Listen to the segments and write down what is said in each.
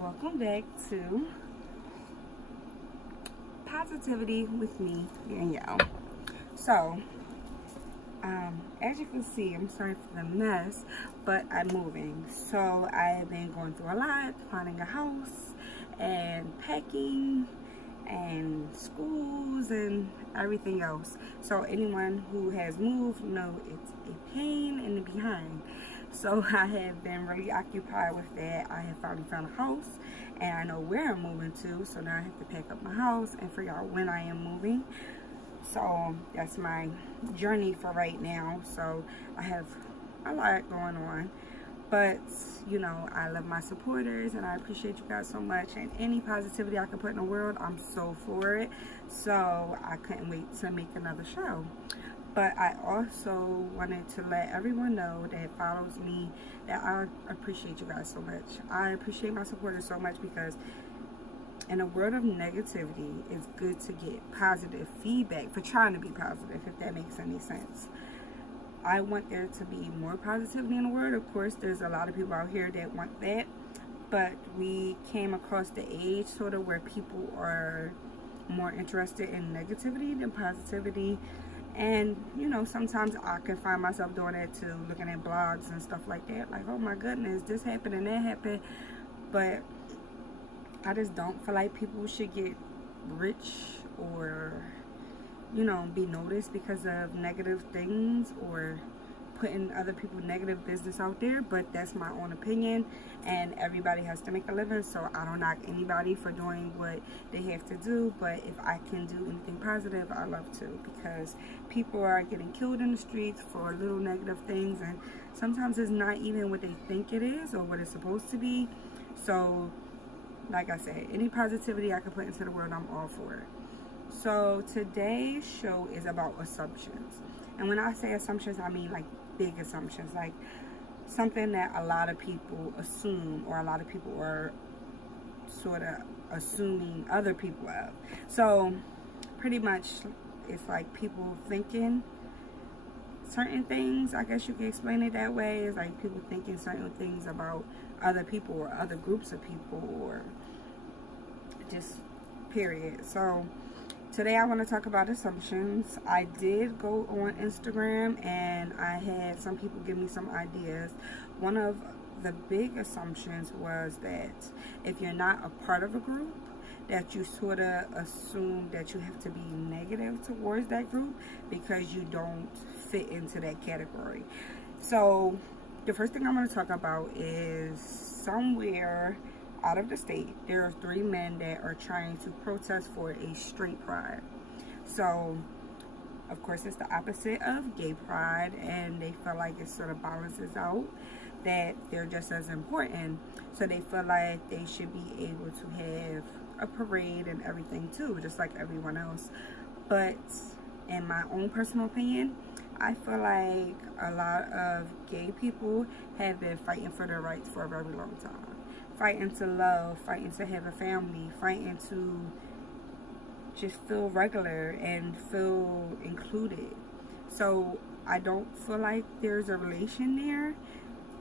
welcome back to Positivity with me, Danielle. So, as you can see, I'm sorry for the mess, but I'm moving. So, I've been going through a lot, finding a house and packing and schools and everything else. So, anyone who has moved know it's a pain in the behind. So I have been really occupied with that. I have finally found a house and I know where I'm moving to. So now I have to pack up my house and figure out when I am moving. So that's my journey for right now. So I have a lot going on. But, you know, I love my supporters and I appreciate you guys so much. And any positivity I can put in the world, I'm so for it. So I couldn't wait to make another show. But I also wanted to let everyone know that follows me that I appreciate you guys so much. I appreciate my supporters so much because in a world of negativity, it's good to get positive feedback for trying to be positive, if that makes any sense. I want there to be more positivity in the world. Of course, there's a lot of people out here that want that. But we came across the age sort of where people are more interested in negativity than positivity. And, you know, sometimes I can find myself doing that too, looking at blogs and stuff like that. Like, oh my goodness, this happened and that happened. But I just don't feel like people should get rich or, you know, be noticed because of negative things or putting other people's negative business out there. But that's my own opinion, and everybody has to make a living, so I don't knock anybody for doing what they have to do. But if I can do anything positive, I love to, because people are getting killed in the streets for little negative things, and sometimes it's not even what they think it is or what it's supposed to be. So like I said, any positivity I can put into the world, I'm all for it. So today's show is about assumptions. And when I say assumptions, I mean like big assumptions, like something that a lot of people assume, or a lot of people are sort of assuming other people of. So pretty much it's like people thinking certain things, I guess you can explain it that way. It's like people thinking certain things about other people or other groups of people, or just period. So today I want to talk about assumptions. I did go on Instagram and I had some people give me some ideas. One of the big assumptions was that if you're not a part of a group, that you sort of assume that you have to be negative towards that group because you don't fit into that category. So the first thing I'm going to talk about is somewhere out of the state, there are 3 men that are trying to protest for a straight pride. So of course it's the opposite of gay pride, and they feel like it sort of balances out that they're just as important. So they feel like they should be able to have a parade and everything too, just like everyone else. But in my own personal opinion, I feel like a lot of gay people have been fighting for their rights for a very long time. Fighting to love, fighting to have a family, fighting to just feel regular and feel included. So I don't feel like there's a relation there.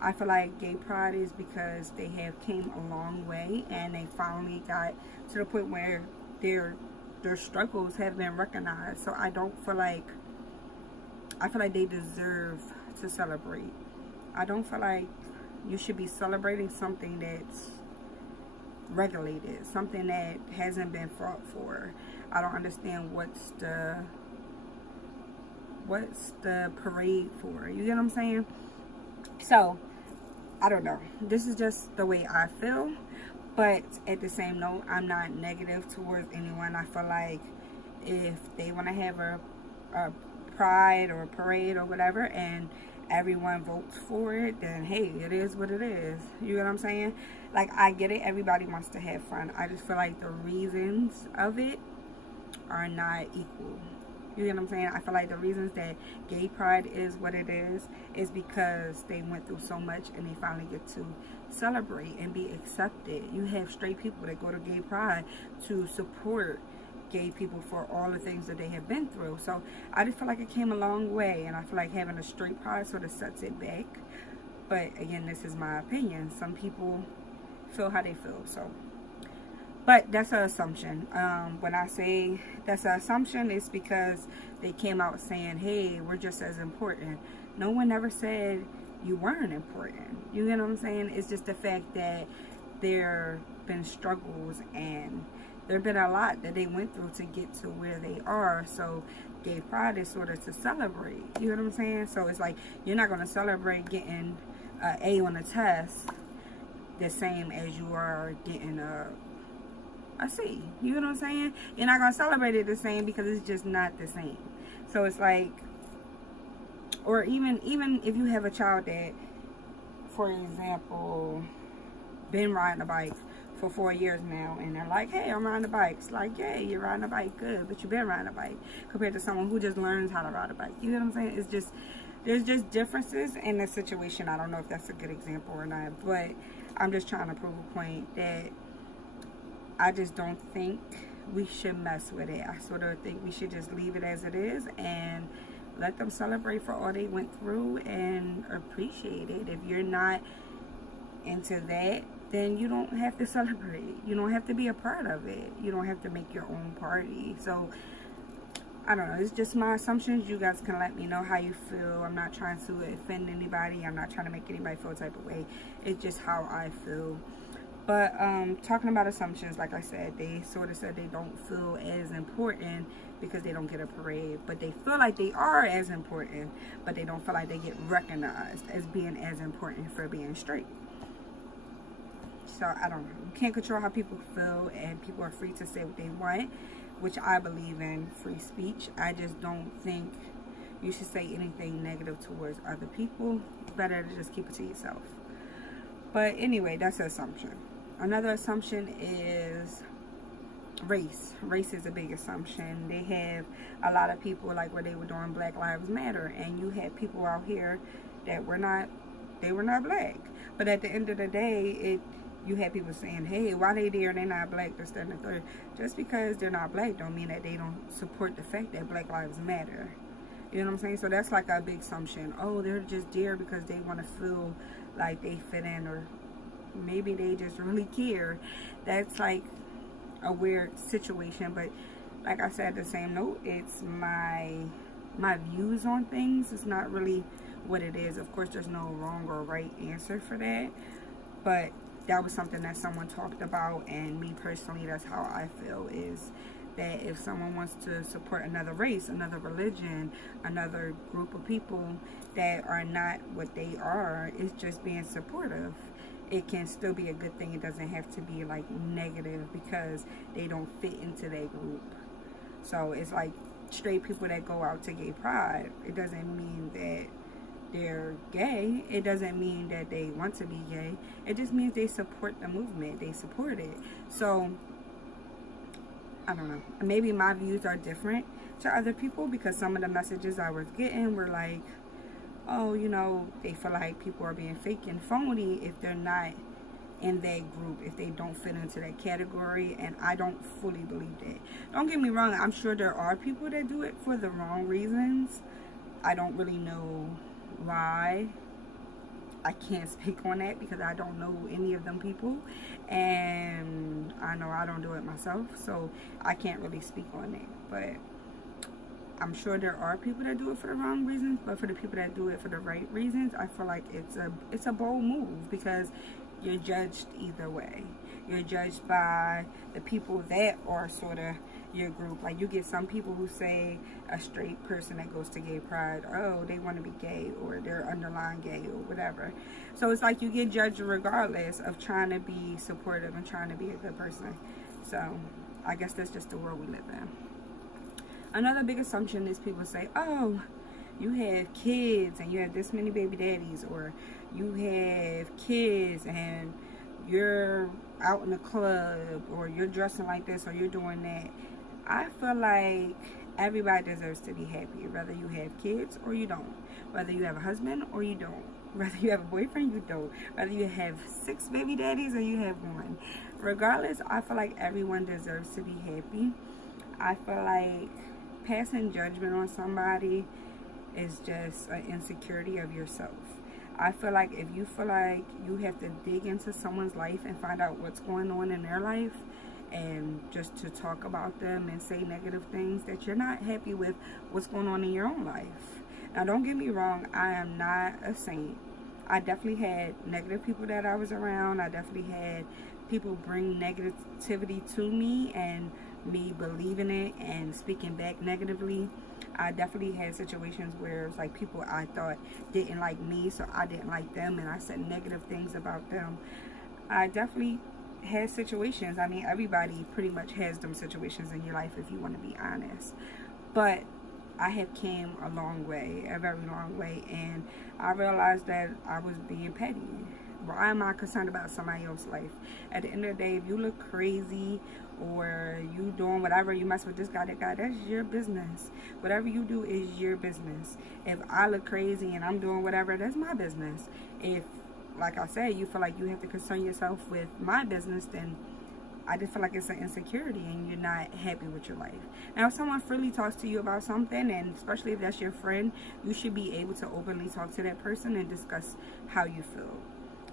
I feel like gay pride is because they have came a long way and they finally got to the point where their struggles have been recognized. So I feel like they deserve to celebrate. I don't feel like you should be celebrating something that's regulated, something that hasn't been fought for. I don't understand what's the parade for. You get what I'm saying? So I don't know. This is just the way I feel. But at the same note, I'm not negative towards anyone. I feel like if they want to have a pride or a parade or whatever, and everyone votes for it, then hey, it is what it is. You know what I'm saying? Like, I get it, everybody wants to have fun. I just feel like the reasons of it are not equal. You know what I'm saying? I feel like the reasons that gay pride is what it is because they went through so much and they finally get to celebrate and be accepted. You have straight people that go to gay pride to support gay people for all the things that they have been through. So I just feel like it came a long way, and I feel like having a straight pride sort of sets it back. But again, this is my opinion. Some people feel how they feel. So, but that's an assumption. When I say that's an assumption, it's because they came out saying, hey, we're just as important. No one ever said you weren't important. You know what I'm saying? It's just the fact that there been struggles and there been a lot that they went through to get to where they are. So gay pride is sort of to celebrate. You know what I'm saying? So it's like you're not going to celebrate getting an A on a test the same as you are getting a C. You know what I'm saying? You're not going to celebrate it the same because it's just not the same. So it's like, or even if you have a child that, for example, been riding a bike for 4 years now, and they're like, hey, I'm riding a bike. It's like, yeah, you're riding a bike, good, but you've been riding a bike, compared to someone who just learns how to ride a bike. You know what I'm saying? It's just, there's just differences in the situation. I don't know if that's a good example or not, but I'm just trying to prove a point that I just don't think we should mess with it. I sort of think we should just leave it as it is and let them celebrate for all they went through and appreciate it. If you're not into that, then you don't have to celebrate. You don't have to be a part of it. You don't have to make your own party. So, I don't know. It's just my assumptions. You guys can let me know how you feel. I'm not trying to offend anybody. I'm not trying to make anybody feel a type of way. It's just how I feel. But talking about assumptions, like I said, they sort of said they don't feel as important because they don't get a parade. But they feel like they are as important, but they don't feel like they get recognized as being as important for being straight. So, I don't know. You can't control how people feel, and people are free to say what they want, which I believe in free speech. I just don't think you should say anything negative towards other people. Better to just keep it to yourself. But anyway, that's an assumption. Another assumption is race. Race is a big assumption. They have a lot of people, like where they were doing Black Lives Matter, and you had people out here that were not black. But at the end of the day, you had people saying, hey, why they there and they're not black, this, that, and the third. Just because they're not black don't mean that they don't support the fact that Black Lives Matter. You know what I'm saying? So that's like a big assumption. Oh, they're just there because they want to feel like they fit in, or maybe they just really care. That's like a weird situation. But like I said, the same note, it's my views on things. It's not really what it is. Of course, there's no wrong or right answer for that. But that was something that someone talked about, and me personally, that's how I feel, is that if someone wants to support another race, another religion, another group of people that are not what they are, it's just being supportive. It can still be a good thing. It doesn't have to be like negative because they don't fit into that group. So it's like straight people that go out to gay pride. It doesn't mean that they're gay. It doesn't mean that they want to be gay. It just means they support the movement. They support it. So I don't know. Maybe my views are different to other people because some of the messages I was getting were like, oh, you know, they feel like people are being fake and phony if they're not in that group, if they don't fit into that category. And I don't fully believe that. Don't get me wrong. I'm sure there are people that do it for the wrong reasons. I don't really know why. I can't speak on that because I don't know any of them people, and I know I don't do it myself, so I can't really speak on it. But I'm sure there are people that do it for the wrong reasons, but for the people that do it for the right reasons, I feel like it's a bold move because you're judged either way. You're judged by the people that are sort of your group. Like you get some people who say a straight person that goes to gay pride, oh, they want to be gay, or they're underlying gay or whatever. So it's like you get judged regardless of trying to be supportive and trying to be a good person. So I guess that's just the world we live in. Another big assumption is people say, oh, you have kids and you have this many baby daddies, or you have kids and you're out in the club, or you're dressing like this, or you're doing that. I feel like everybody deserves to be happy, whether you have kids or you don't, whether you have a husband or you don't, whether you have a boyfriend, you don't, whether you have 6 baby daddies or you have 1. Regardless, I feel like everyone deserves to be happy. I feel like passing judgment on somebody is just an insecurity of yourself. I feel like if you feel like you have to dig into someone's life and find out what's going on in their life, and just to talk about them and say negative things, that you're not happy with what's going on in your own life. Now, don't get me wrong, I am not a saint. I definitely had negative people that I was around. I definitely had people bring negativity to me and me believing it and speaking back negatively. I definitely had situations where it was like people I thought didn't like me, so I didn't like them, and I said negative things about them. I definitely had situations. I mean, everybody pretty much has them situations in your life, if you want to be honest. But I have came a long way, a very long way, and I realized that I was being petty. Why am I concerned about somebody else's life? At the end of the day, if you look crazy or you doing whatever, you mess with this guy, that guy, that's your business. Whatever you do is your business. If I look crazy and I'm doing whatever, that's my business. If, like I said, you feel like you have to concern yourself with my business, then I just feel like it's an insecurity and you're not happy with your life. Now, if someone freely talks to you about something, and especially if that's your friend, you should be able to openly talk to that person and discuss how you feel.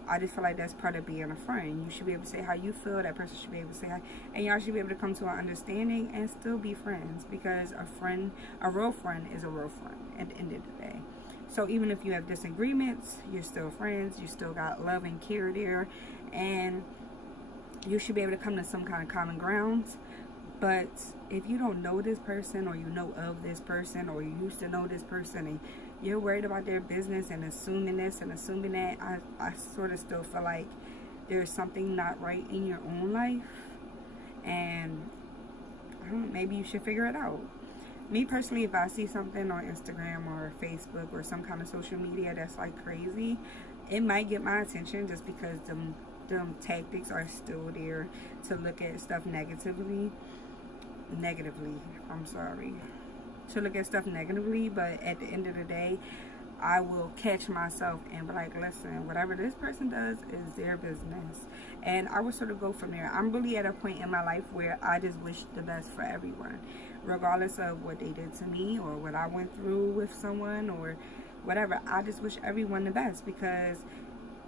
I just feel like that's part of being a friend. You should be able to say how you feel. That person should be able to say how, and y'all should be able to come to an understanding and still be friends, because a friend, a real friend, is a real friend at the end of the day. So even if you have disagreements, you're still friends. You still got love and care there, and you should be able to come to some kind of common ground. But if you don't know this person, or you know of this person, or you used to know this person, and you're worried about their business and assuming this and assuming that, I sort of still feel like there's something not right in your own life, and I don't know, maybe you should figure it out. Me personally, if I see something on Instagram or Facebook or some kind of social media that's like crazy, it might get my attention, just because them tactics are still there to look at stuff negatively, to look at stuff negatively. But at the end of the day, I will catch myself and be like, listen, whatever this person does is their business, and I will sort of go from there. I'm really at a point in my life where I just wish the best for everyone, regardless of what they did to me or what I went through with someone or whatever. I just wish everyone the best, because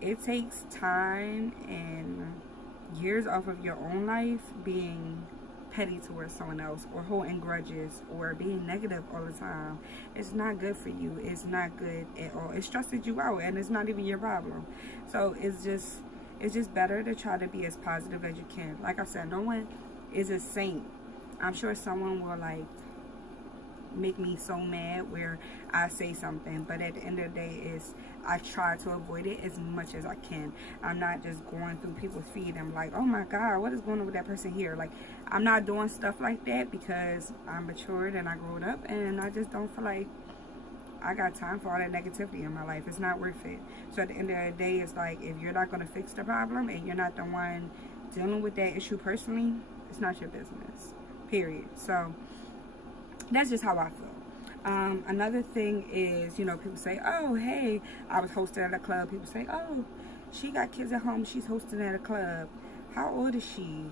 it takes time and years off of your own life being petty towards someone else, or holding grudges, or being negative all the time. It's not good for you. It's not good at all. It stresses you out, and it's not even your problem. So it's just better to try to be as positive as you can. Like I said, no one is a saint. I'm sure someone will like make me so mad where I say something, but at the end of the day, I try to avoid it as much as I can. I'm not just going through people's feed and like, oh my God, what is going on with that person here? Like, I'm not doing stuff like that, because I'm matured and I grew up, and I just don't feel like I got time for all that negativity in my life. It's not worth it. So at the end of the day, it's like, if you're not going to fix the problem and you're not the one dealing with that issue personally, it's not your business, period. So that's just how I feel. Another thing is, you know, people say, oh, hey, I was hosting at a club. People say, oh, she got kids at home, she's hosting at a club. How old is she?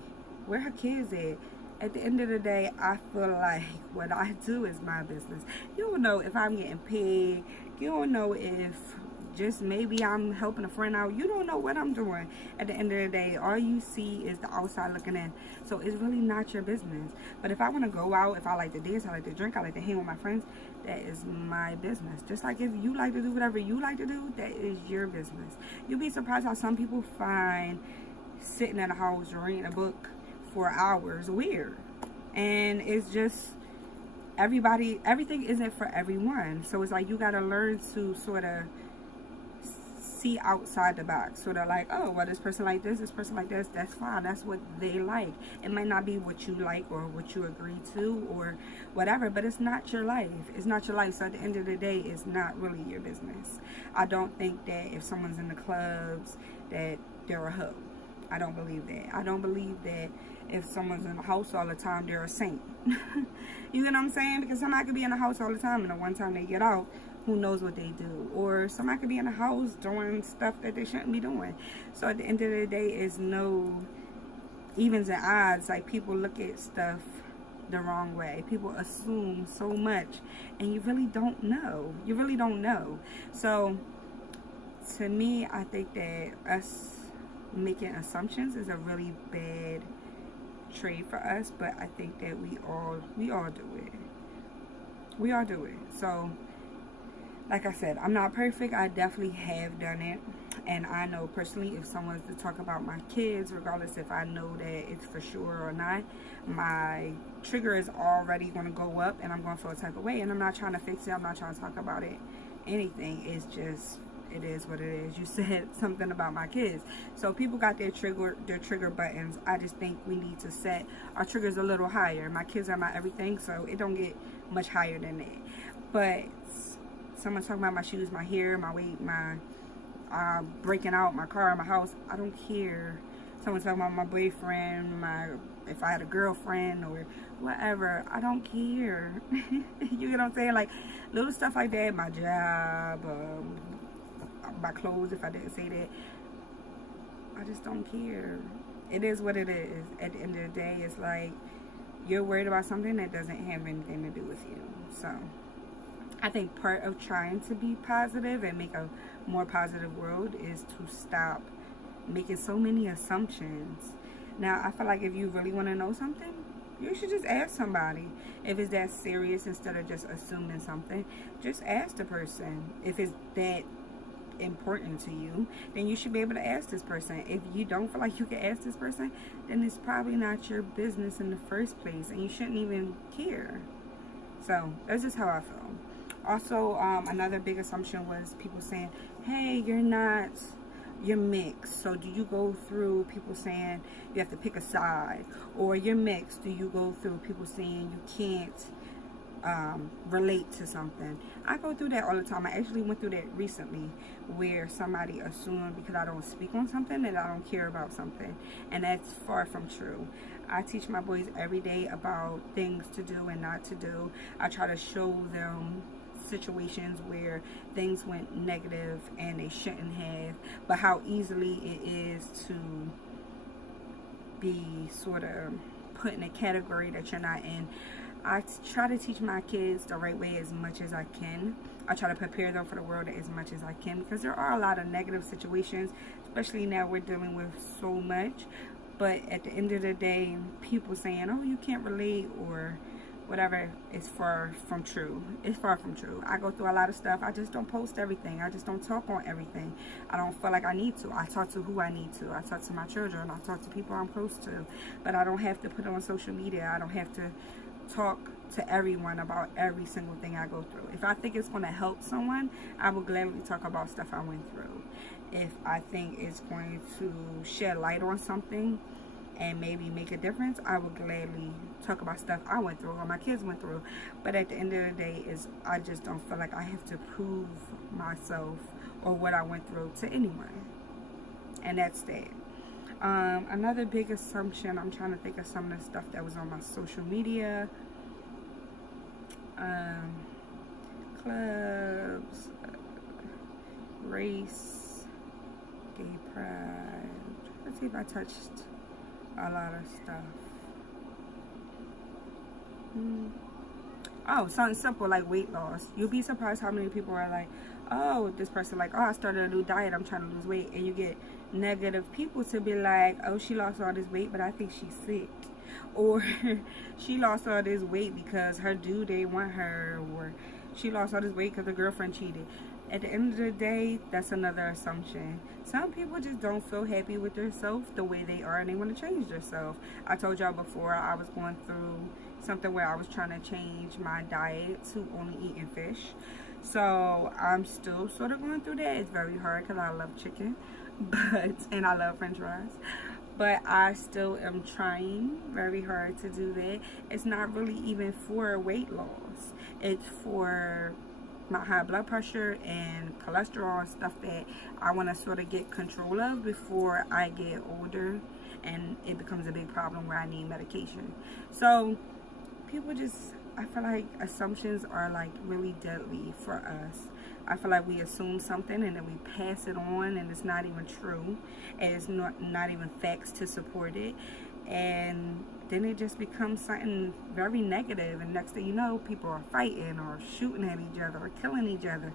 Where her kids at? At the end of the day, I feel like what I do is my business. You don't know if I'm getting paid. You don't know if just maybe I'm helping a friend out. You don't know what I'm doing. At the end of the day, all you see is the outside looking in. So it's really not your business. But if I want to go out, if I like to dance, I like to drink, I like to hang with my friends, that is my business. Just like if you like to do whatever you like to do, that is your business. You'll be surprised how some people find sitting in a house reading a book for hours weird. And it's just, everything isn't for everyone. So it's like you got to learn to sort of see outside the box. Sort of like, oh, well, this person like this person like this, that's fine. That's what they like. It might not be what you like or what you agree to or whatever, but it's not your life. It's not your life. So at the end of the day, it's not really your business. I don't think that if someone's in the clubs that they're a hoe. I don't believe that. I don't believe that if someone's in the house all the time, they're a saint. You get what I'm saying? Because somebody could be in the house all the time, and the one time they get out, who knows what they do. Or somebody could be in the house doing stuff that they shouldn't be doing. So at the end of the day, it's no evens and odds. Like, people look at stuff the wrong way. People assume so much, and you really don't know. You really don't know. So to me, I think that us making assumptions is a really bad trait for us, but I think that we all do it. We all do it. So, like I said, I'm not perfect. I definitely have done it. And I know personally, if someone's to talk about my kids, regardless if I know that it's for sure or not, my trigger is already going to go up and I'm going to feel a type of way. And I'm not trying to fix it. I'm not trying to talk about it. Anything. It's just, it is what it is. You said something about my kids. So people got their trigger buttons. I just think we need to set our triggers a little higher. My kids are my everything, so it don't get much higher than that. But someone talking about my shoes, my hair, my weight, my breaking out, my car, my house, I don't care. Someone talking about my boyfriend, if I had a girlfriend or whatever, I don't care. You get what I'm saying? Like little stuff like that, my job, my clothes, if I didn't say that, I just don't care. It is what it is. At the end of the day, it's like you're worried about something that doesn't have anything to do with you. So I think part of trying to be positive and make a more positive world is to stop making so many assumptions. Now, I feel like if you really want to know something, you should just ask somebody. If it's that serious, instead of just assuming something, just ask the person. If it's that important to you, then you should be able to ask this person. If you don't feel like you can ask this person, then it's probably not your business in the first place, and you shouldn't even care. So that's just how I feel. Also, another big assumption was people saying, hey, you're mixed. So do you go through people saying you have to pick a side? Or you're mixed, do you go through people saying you can't relate to something? I go through that all the time. I actually went through that recently where somebody assumed because I don't speak on something that I don't care about something. And that's far from true. I teach my boys every day about things to do and not to do. I try to show them situations where things went negative and they shouldn't have, but how easily it is to be sort of put in a category that you're not in. I try to teach my kids the right way as much as I can. I try to prepare them for the world as much as I can, because there are a lot of negative situations, especially now we're dealing with so much. But at the end of the day, people saying, oh, you can't relate or whatever, is far from true. It's far from true. I go through a lot of stuff. I just don't post everything. I just don't talk on everything. I don't feel like I need to. I talk to who I need to. I talk to my children. I talk to people I'm close to. But I don't have to put it on social media. I don't have to talk to everyone about every single thing I go through. If I think it's going to help someone, I will gladly talk about stuff I went through. If I think it's going to shed light on something and maybe make a difference, I would gladly talk about stuff I went through or my kids went through. But at the end of the day, I just don't feel like I have to prove myself or what I went through to anyone. And that's that. Another big assumption, I'm trying to think of some of the stuff that was on my social media. Clubs, race, gay pride. Let's see if I touched a lot of stuff. Oh, something simple like weight loss. You'll be surprised how many people are like, oh, this person like, oh, I started a new diet, I'm trying to lose weight. And you get negative people to be like, oh, she lost all this weight, but I think she's sick. Or she lost all this weight because her dude didn't want her. Or she lost all this weight because her girlfriend cheated. At the end of the day, that's another assumption. Some people just don't feel happy with themselves the way they are, and they want to change themselves. I told y'all before, I was going through something where I was trying to change my diet to only eating fish. So I'm still sort of going through that. It's very hard because I love chicken, and I love french fries. But I still am trying very hard to do that. It's not really even for weight loss. It's for my high blood pressure and cholesterol and stuff that I want to sort of get control of before I get older and it becomes a big problem where I need medication. So people just, I feel like assumptions are like really deadly for us. I feel like we assume something and then we pass it on and it's not even true, and it's not even facts to support it, and then it just becomes something very negative, and next thing you know, people are fighting or shooting at each other or killing each other.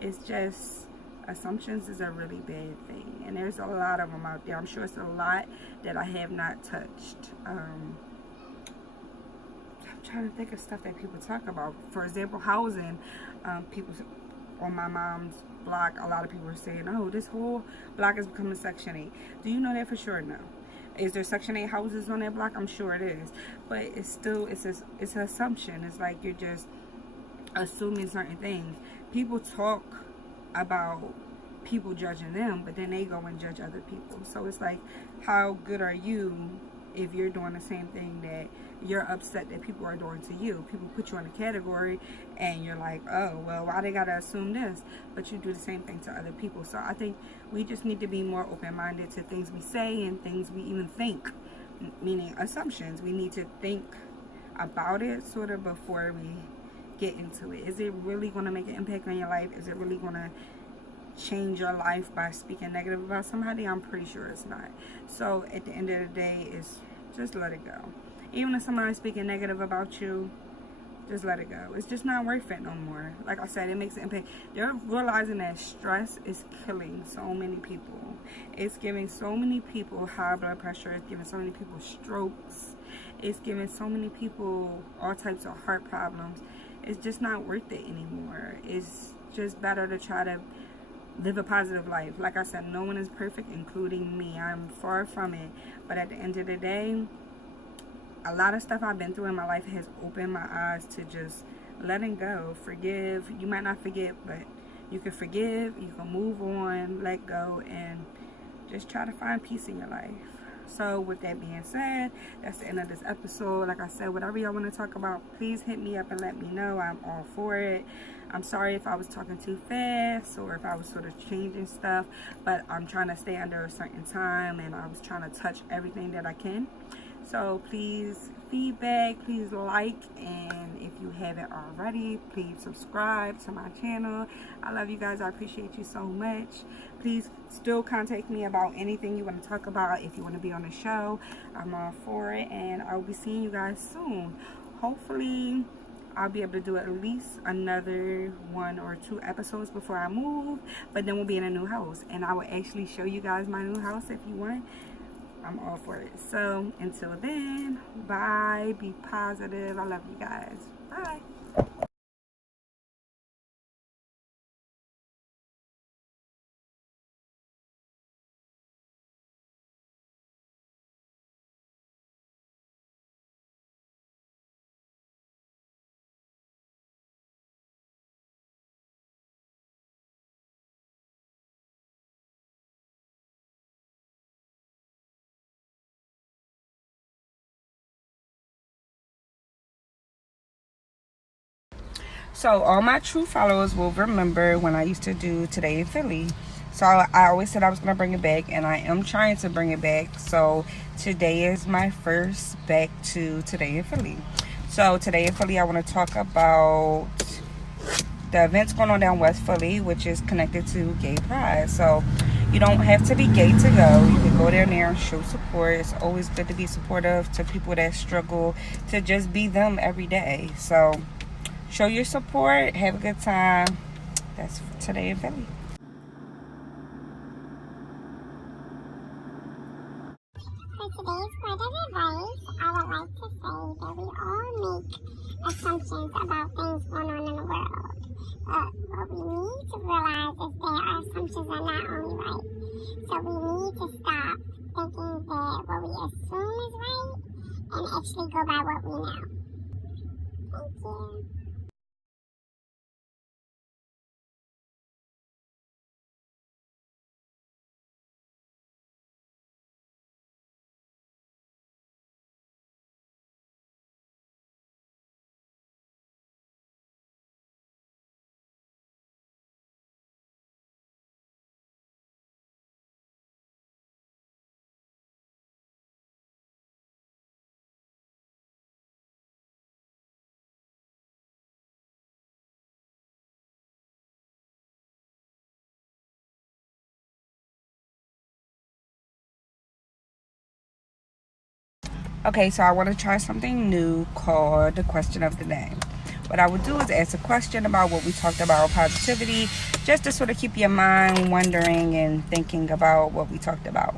It's just Assumptions is a really bad thing, and there's a lot of them out there. I'm sure it's a lot that I have not touched. I'm trying to think of stuff that people talk about. For example, housing. People on my mom's block, a lot of people are saying, oh, this whole block is becoming Section 8. Do you know that for sure? No. Is there Section 8 houses on that block? I'm sure it is. But it's still, it's an assumption. It's like you're just assuming certain things. People talk about people judging them, but then they go and judge other people. So it's like, how good are you if you're doing the same thing that you're upset that people are doing to you? People put you in a category and you're like, oh, well, why they gotta assume this? But you do the same thing to other people. So I think we just need to be more open-minded to things we say and things we even think, meaning assumptions. We need to think about it sort of before we get into it. Is it really going to make an impact on your life? Is it really going to change your life by speaking negative about somebody? I'm pretty sure it's not. So at the end of the day, it's just let it go. Even if somebody's speaking negative about you, just let it go. It's just not worth it no more. Like I said, it makes an impact. They're realizing that stress is killing so many people. It's giving so many people high blood pressure. It's giving so many people strokes. It's giving so many people all types of heart problems. It's just not worth it anymore. It's just better to try to live a positive life. Like I said, no one is perfect, including me. I'm far from it. But at the end of the day, a lot of stuff I've been through in my life has opened my eyes to just letting go. Forgive. You might not forget, but you can forgive. You can move on, let go, and just try to find peace in your life. So with that being said, that's the end of this episode. Like I said, whatever y'all want to talk about, please hit me up and let me know. I'm all for it. I'm sorry if I was talking too fast or if I was sort of changing stuff, but I'm trying to stay under a certain time and I was trying to touch everything that I can. So please feedback, please like, and if you haven't already, please subscribe to my channel. I love you guys. I appreciate you so much. Please still contact me about anything you want to talk about. If you want to be on the show, I'm all for it, and I'll be seeing you guys soon. Hopefully I'll be able to do at least another 1 or 2 episodes before I move, but then we'll be in a new house, and I will actually show you guys my new house if you want. I'm all for it. So until then, bye. Be positive. I love you guys. Bye. So all my true followers will remember when I used to do Today in Philly. So I always said I was going to bring it back, and I am trying to bring it back. So today is my first back to Today in Philly. So Today in Philly, I want to talk about the events going on down West Philly, which is connected to Gay Pride. So you don't have to be gay to go. You can go down there and show support. It's always good to be supportive to people that struggle to just be them every day. So show your support. Have a good time. That's Today in Philly. For today's word of advice, I would like to say that we all make assumptions about things going on in the world. But what we need to realize is that our assumptions are not only right. So we need to stop thinking that what we assume is right and actually go by what we know. Thank you. Okay, so I want to try something new called the question of the day. what I would do is ask a question about what we talked about, positivity, just to sort of keep your mind wondering and thinking about what we talked about.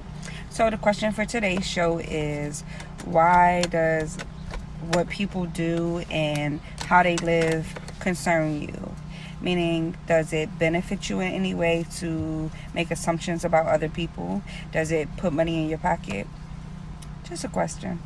So the question for today's show is, why does what people do and how they live concern you? Meaning, does it benefit you in any way to make assumptions about other people? Does it put money in your pocket? Just a question.